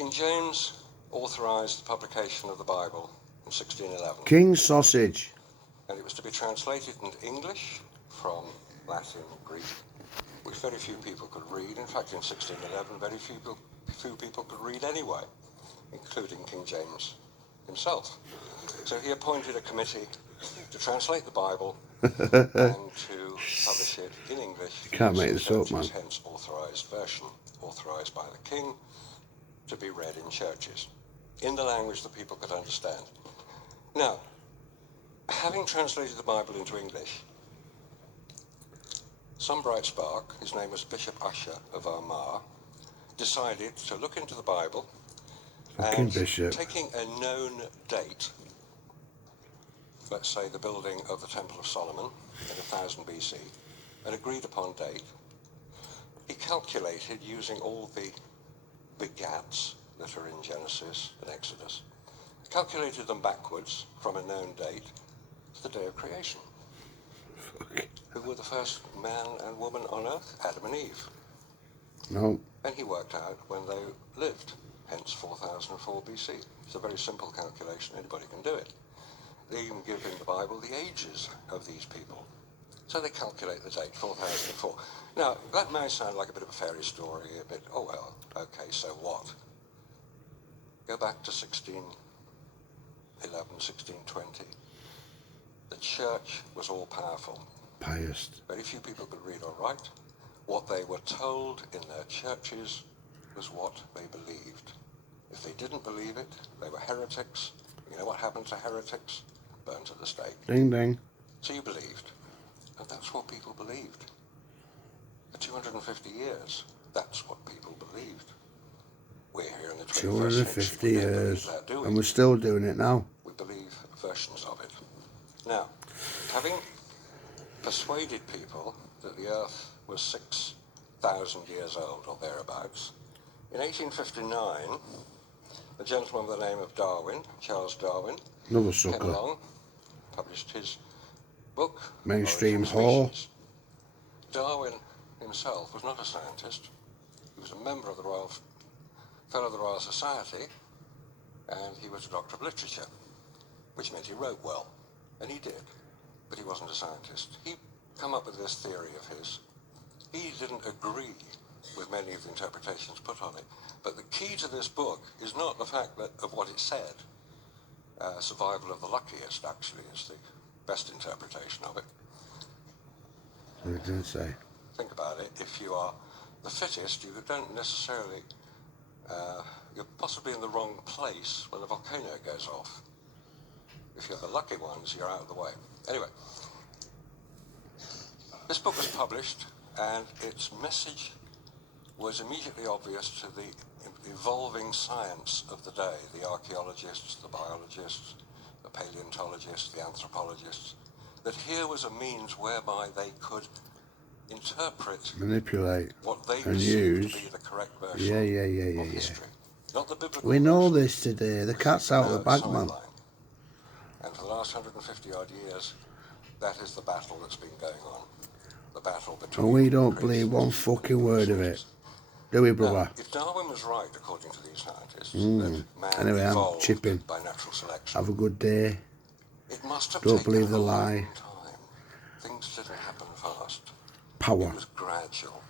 King James authorised the publication of the Bible in 1611. King sausage. And it was to be translated into English from Latin, Greek, which very few people could read. In fact, in 1611, very few people could read anyway, including King James himself. So he appointed a committee to translate the Bible and to publish it in English. You can't make this up, man. Hence, authorised version, authorised by the King, to be read in churches, in the language that people could understand. Now, having translated the Bible into English, some bright spark, his name was Bishop Usher of Armagh, decided to look into the Bible and taking a known date, let's say the building of the Temple of Solomon in 1000 BC, an agreed upon date, he calculated using all the begats that are in Genesis and Exodus, calculated them backwards from a known date to the day of creation. Who were the first man and woman on earth? Adam and Eve. No. And he worked out when they lived, hence 4004 BC. It's a very simple calculation, anybody can do it. They even give in the Bible the ages of these people. So they calculate the date, 4004. Now, that may sound like a bit of a fairy story, a bit, oh well, okay, so what? Go back to 1611, 1620. The church was all powerful. Pious. Very few people could read or write. What they were told in their churches was what they believed. If they didn't believe it, they were heretics. You know what happened to heretics? Burned at the stake. Ding ding. So you believed. And that's what people believed. For 250 years, that's what people believed. We're here in the 21st 250 years. And we're still doing it now. We believe versions of it. Now, having persuaded people that the earth was 6,000 years old or thereabouts, in 1859, a gentleman by the name of Darwin, Charles Darwin, another came sucker, along, published his book, Mainstream whore. Darwin himself was not a scientist. He was a member of the Fellow of the Royal Society, and he was a doctor of literature, which meant he wrote well, and he did, but he wasn't a scientist. He come up with this theory of his. He didn't agree with many of the interpretations put on it, but the key to this book is not the fact that of what it said. Survival of the luckiest, actually, is the best interpretation of it. What did it say? Think about it. If you are the fittest, you don't necessarily, you're possibly in the wrong place when the volcano goes off. If you're the lucky ones, you're out of the way. Anyway, this book was published, and its message was immediately obvious to the evolving science of the day, the archaeologists, the biologists, the paleontologists, the anthropologists, that here was a means whereby they could interpret, manipulate, what they and use. to be the correct version of history. Not the biblical we know version. this today. The cat's out of the bag, man. And for the last 150 odd years, that is the battle that's been going on. The battle between. And we don't believe one fucking word of it. Do we, brother? Now, if Darwin was right, according to these scientists, that man anyway, I'm evolved chipping. by natural selection, Have a good day. it must have Don't taken believe a the long lie. time. Things didn't happen fast. Power. It was gradual.